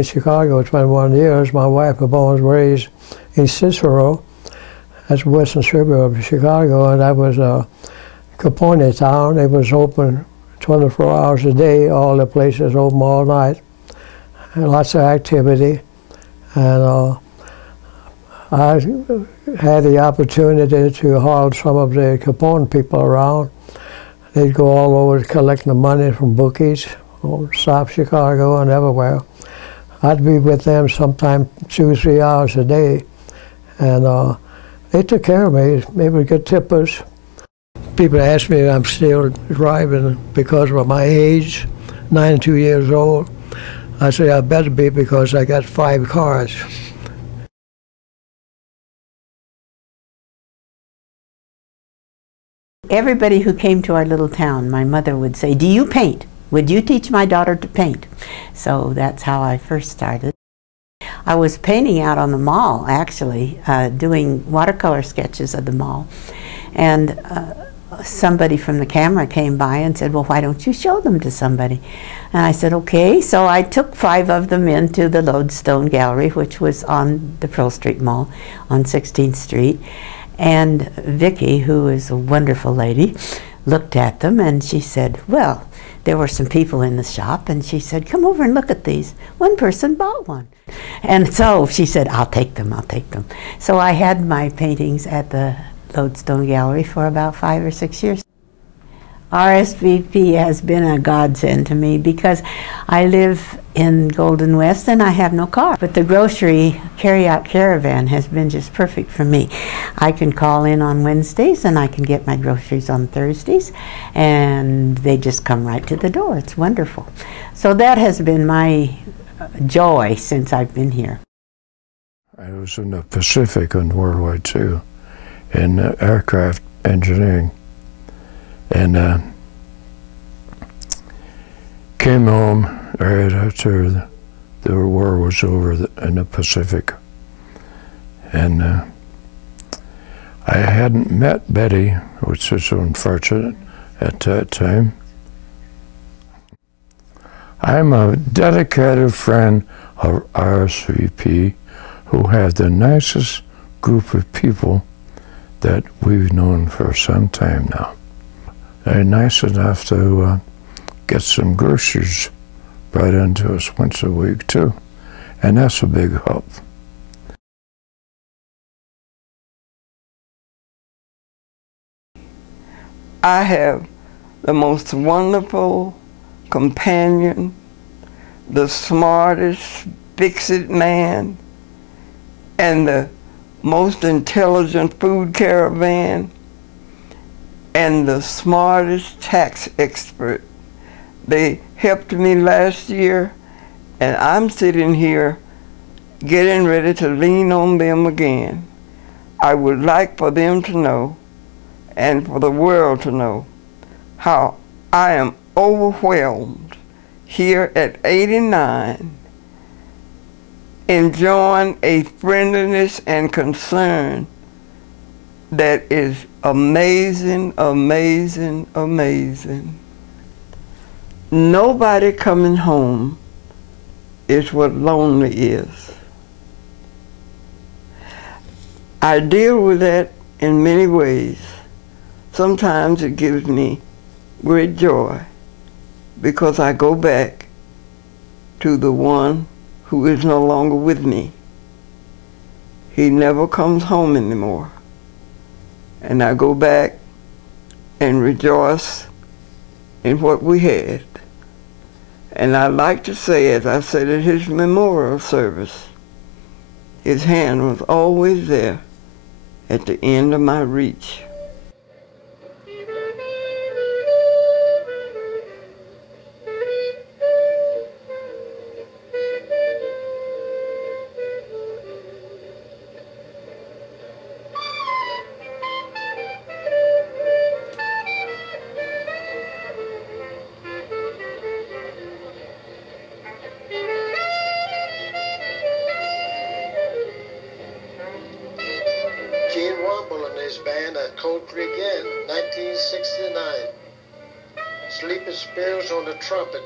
in Chicago 21 years. My wife was born and raised in Cicero. That's western suburb of Chicago, and that was a Capone town. It was open 24 hours a day. All the places open all night. And lots of activity. And I had the opportunity to haul some of the Capone people around. They'd go all over collecting the money from bookies, South Chicago and everywhere. I'd be with them sometime 2 or 3 hours a day. And they took care of me. They were good tippers. People ask me if I'm still driving because of my age, 92 years old. I say I better be because I got 5 cars. Everybody who came to our little town, my mother would say, "Do you paint? Would you teach my daughter to paint?" So that's how I first started. I was painting out on the mall, actually, doing watercolor sketches of the mall. And somebody from the camera came by and said, "Well, why don't you show them to somebody?" And I said, "Okay." So I took 5 of them into the Lodestone Gallery, which was on the Pearl Street Mall on 16th Street. And Vicki, who is a wonderful lady, looked at them and she said, well, there were some people in the shop, and she said, "Come over and look at these." One person bought one. And so she said, "I'll take them, I'll take them." So I had my paintings at the Lodestone Gallery for about 5 or 6 years. RSVP has been a godsend to me because I live in Golden West and I have no car. But the grocery carry-out caravan has been just perfect for me. I can call in on Wednesdays and I can get my groceries on Thursdays, and they just come right to the door. It's wonderful. So that has been my joy since I've been here. I was in the Pacific in World War II in aircraft engineering. And came home right after the war was over in the Pacific. And I hadn't met Betty, which was unfortunate at that time. I'm a dedicated friend of RSVP, who have the nicest group of people that we've known for some time now. They're nice enough to get some groceries brought into us once a week too, and that's a big help. I have the most wonderful companion, the smartest fix-it man, and the most intelligent food caravan, and the smartest tax expert. They helped me last year, and I'm sitting here getting ready to lean on them again. I would like for them to know, and for the world to know, how I am overwhelmed here at 89, enjoying a friendliness and concern that is amazing, amazing, amazing. Nobody coming home is what lonely is. I deal with that in many ways. Sometimes it gives me great joy because I go back to the one who is no longer with me. He never comes home anymore. And I go back and rejoice in what we had. And I like to say, as I said at his memorial service, his hand was always there at the end of my reach. Band at Cold Creek Inn, 1969. Sleeping Spears on the trumpet,